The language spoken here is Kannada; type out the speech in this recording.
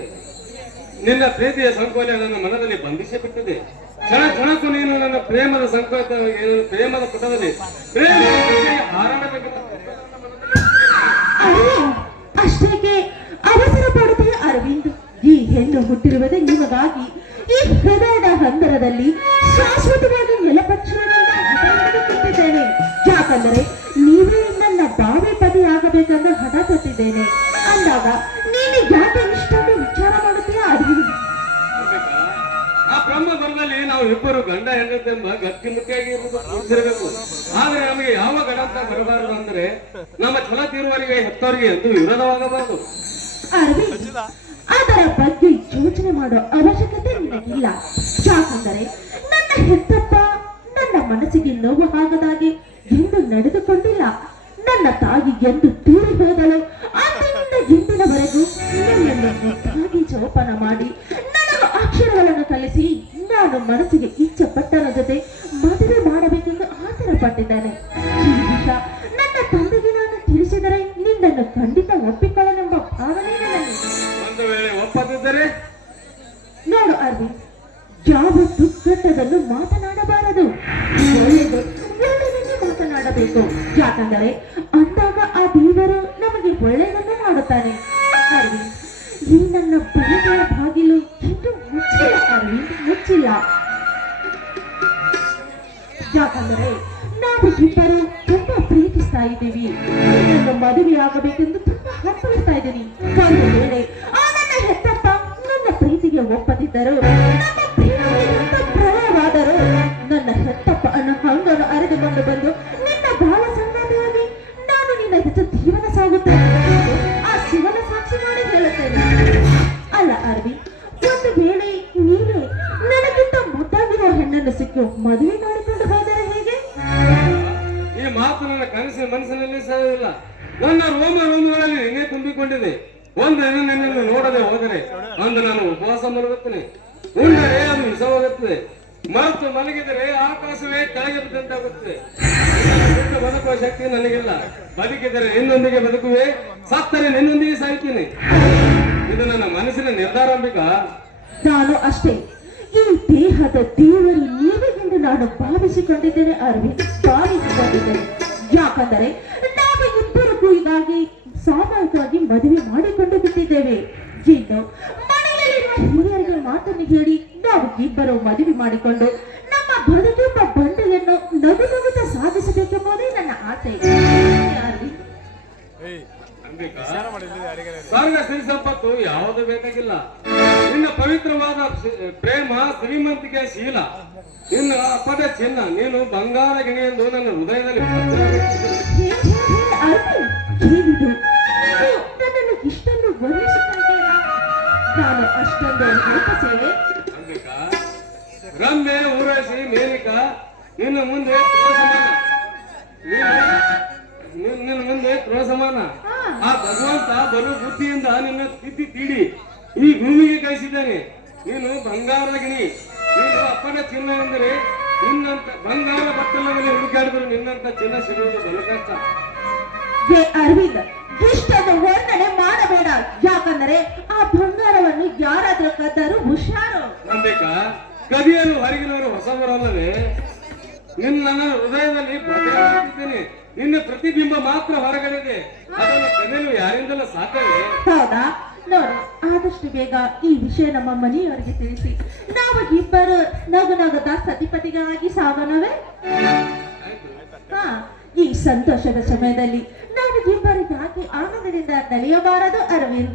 ಬಿಟ್ಟಿದೆ ನಿನ್ನ ಪ್ರೀತಿಯ ಸಂಕೋಲೆ ನನ್ನ ಮನದಲ್ಲಿ ಬಂಧಿಸಿ ಬಿಟ್ಟಿದೆ. ಕ್ಷಣ ಕ್ಷಣಕ್ಕೂ ನೀನು ನನ್ನ ಪ್ರೇಮದ ಸಂಕೋಚ ಪ್ರೇಮದ ಪುಟದಲ್ಲಿ ಪ್ರೇಮ ಅಷ್ಟೇಕೆ ಅವಸರ ಪಡುತ್ತೆ ಅರವಿಂದ್. ಈ ಹೆಣ್ಣು ಹುಟ್ಟಿರುವುದೇ ನಿಮಗಾಗಿ. ಈ ಹೃದಯದ ಹಂದರದಲ್ಲಿ ಶಾಶ್ವತವಾಗಿ ನೆಲಪಕ್ಷಿದ್ದೇನೆ ಯಾಕಂದರೆ ನೀವೇ ನನ್ನ ಬಾವಿ ಪದಿ ಆಗಬೇಕೆಂದು ಹಠ ತೊಟ್ಟಿದ್ದೇನೆ. ಅಂದಾಗ ನೀನು ಯಾಕೆ ಇಷ್ಟೊಂದು ಬರದಲ್ಲಿ ನಾವು ಇಬ್ಬರು ಗಂಡ ಹೆಂಡತೆಂಬ ಗಟ್ಟಿಮುಟ್ಟಿಯಾಗಿ ಇರಬೇಕು ಆದ್ರೆ ನಮಗೆ ಯಾವ ಗಡ ಅಂತ ಬರಬಾರದು ಅಂದ್ರೆ ನಮ್ಮ ಛಲ ತೀರುವರಿಗೆ ಹೆತ್ತವರಿಗೆ ಎಂದು ವಿರೋಧವಾಗಬಾರದು. ಅದರ ಬಗ್ಗೆ ಯೋಚನೆ ಮಾಡೋ ಅವಶ್ಯಕತೆ ನಿನಗಿಲ್ಲ ಯಾಕಂದರೆ ನನ್ನ ಹೆತ್ತಪ್ಪ ನನ್ನ ಮನಸ್ಸಿಗೆ ನೋವು ಆಗದಾಗೆ ಎಂದು ನಡೆದುಕೊಂಡಿಲ್ಲ. ನನ್ನ ತಾಯಿ ಎಂದು ತೀರಿ ಹೋದಳು. ಅಂದಿನಿಂದ ಇಂದಿನವರೆಗೂ ನನ್ನನ್ನು ಜೋಪಾನ ಮಾಡಿ ಮನಸ್ಸಿಗೆ ಇಚ್ಛೆ ಪಟ್ಟನ ಜೊತೆ ಮದುವೆ ಮಾಡಬೇಕೆಂದು ಆತರ ಪಟ್ಟಿದ್ದಾನೆ ನನ್ನ ತಂದೆಗೆ ನಾನು ತಿಳಿಸಿದರೆ ನಿನ್ನನ್ನು ಖಂಡಿತ ಒಪ್ಪಿಕೊಳ್ಳನೆಂಬ ಭಾವನೆ ಒಂದು ವೇಳೆ ಒಪ್ಪದಿದ್ದರೆ? ನೋಡು ಅರವಿಂದ್ ಯಾವ ದುಃಖದಲ್ಲೂ ಮಾತನಾಡಬಾರದು. ಒಳ್ಳೆಯದು ಒಳ್ಳೆಯದನ್ನು ಮಾತನಾಡಬೇಕು. ಯಾಕಂದರೆ ಅಂದಾಗ ಆ ದೇವರು ನಮಗೆ ಒಳ್ಳೆಯದನ್ನು ಮಾಡುತ್ತಾನೆ. ಅರವಿಂದ್ ಈ ನನ್ನ ಬಲಗಳ ಬಾಗಿಲು ಇನ್ನೂ ಮುಚ್ಚಿಲ್ಲ. ಅರವಿಂದ್ ಮುಚ್ಚಿಲ್ಲ. ಯಾಕಂದರೆ ನಾವು ಇಬ್ಬರು ತುಂಬಾ ಪ್ರೀತಿಸ್ತಾ ಇದ್ದೀವಿ. ನನ್ನ ಮದುವೆ ಆಗಬೇಕೆಂದು ತುಂಬಾ ಹಂಬಲಿಸ್ತಾ ಇದ್ದೀನಿ. ಒಂದು ವೇಳೆ ಆ ನನ್ನ ಹೆತ್ತಪ್ಪ ನನ್ನ ಪ್ರೀತಿಗೆ ಒಪ್ಪದಿದ್ದರು. ನನ್ನ ರೋಮ ರೋಮಗಳಲ್ಲಿ ನಿನ್ನೆ ತುಂಬಿಕೊಂಡಿದೆ. ಒಂದು ನಿನ್ನನ್ನು ನೋಡದೆ ಹೋದರೆ ಅಂದು ನಾನು ಉಪವಾಸ ಮಲಗುತ್ತೇನೆ. ಉಂಡರೆ ಅದು ವಿಷವಾಗುತ್ತದೆ. ಮರೆತು ಮಲಗಿದರೆ ಆಕಾಶವೇ ಕೆಳಗೆ ಬದುಕುವ ಶಕ್ತಿ ನನಗಿಲ್ಲ. ಬದುಕಿದರೆ ನಿನ್ನೊಂದಿಗೆ ಬದುಕುವೆ. ಸತ್ತರೆ ನಿನ್ನೊಂದಿಗೆ ಸಾಯ್ತೀನಿ. ಇದು ನನ್ನ ಮನಸ್ಸಿನ ನಿರ್ಧಾರ ನಾನು ಅಷ್ಟೇ. ಈ ದೇಹದ ದೇವರು ನೀವೇ ಎಂದು ನಾನು ಭಾವಿಸಿಕೊಂಡಿದ್ದೇನೆ ಅರವಿಂದ್. ಮಾಡಿಕೊಂಡು ನಮ್ಮ ಬದುಕೆಂಬ ಬಂಡೆಯನ್ನು ನಗು ನಗುತ್ತ ಸಾಧಿಸಬೇಕೆಂಬುದೇ ನನ್ನ ಆಸೆ. ಸ್ವರ್ಗ ಸಿರಿ ಸಂಪತ್ತು ಯಾವುದು ಬೇಕಾಗಿಲ್ಲ. ನಿನ್ನ ಪವಿತ್ರವಾದ ಪ್ರೇಮ ಶ್ರೀಮಂತಿಕೆ ಶೀಲ. ನಿನ್ನ ಪದ ಚಿನ್ನ. ನೀನು ಬಂಗಾರ ಗಿಣಿ ಎಂದು ನನ್ನ ಹೃದಯದಲ್ಲಿ ನನ್ನನ್ನು ಇಷ್ಟೊಂದು ವರ್ಣಿಸುತ್ತಿದ್ದೀರಾ? ನಾನು ಅಷ್ಟೊಂದು ರೂಪಸೆ ಅಂಬಿಕಾ ರಮ್ಯೆ ಊರಾಸಿ ಮೇಲಿಕ ನಿನ್ನ ಮುಂದೆ ನಿನ್ನ ಮುಂದೆ ಕ್ರೋಸಮಾನ ಆ ಭಗವಂತ ಬಲು ಬುದ್ಧಿಯಿಂದ ನಿನ್ನ ತಿದ್ದಿ ತೀಡಿ. ಈ ಭೂಮಿಗೆ ಕಳಿಸಿದ್ದಾನೆ. ನೀನು ಬಂಗಾರದ ಗಿಣಿ ನೀನು ಅಪ್ಪನ ಚಿನ್ನ ಎಂದರೆ ನಿನ್ನಂತ ಬಂಗಾರ ಬಟ್ಟಲಲ್ಲಿ ಹುಡುಕಾಡಿದ್ರು ನಿನ್ನಂತ ಚಿನ್ನ ಸಿಗುವುದು ಬಲು ಕಷ್ಟ. ಅರವಿಂದ್ ಇಷ್ಟೊಂದು ವರ್ಣನೆ ಮಾಡಬೇಡ. ಯಾಕಂದರೆ ಆ ಬಂಗಾರವನ್ನು ಯಾರಾದ್ರೂ ಕದ್ದರು ಹುಷಾರು. ನಂಬಿಕಾ? ಕದಿಯಲು ಹೊರಗಿನವರು ಹೊಸಬರಲ್ಲವೇ ನಿನ್ನ ಹೃದಯದಲ್ಲಿ ಭದ್ರವಾಗಿದ್ದೇನೆ ನಿನ್ನ ಪ್ರತಿಬಿಂಬ ಮಾತ್ರ ಹೊರಗಡೆ ಅದನ್ನು ಕವಿಯಲು ಯಾರಿಂದಲೂ ಸಾಕವೇ? ಹೌದಾ? ನೋಡು ಆದಷ್ಟು ಬೇಗ ಈ ವಿಷಯ ನಮ್ಮ ಮನೆಯವರಿಗೆ ತಿಳಿಸಿ. ನಾವು ಇಬ್ಬರು ನಗು ನಗದ ಸತಿಪತಿಗಳಾಗಿ ಸಾಗೋಣವೇ? ಹಾ ಈ ಸಂತೋಷದ ಸಮಯದಲ್ಲಿ ನಾವು ಇಬ್ಬರು ಯಾಕೆ ಆನಂದದಿಂದ ನಡೆಯಬಾರದು ಅರವಿಂದ್.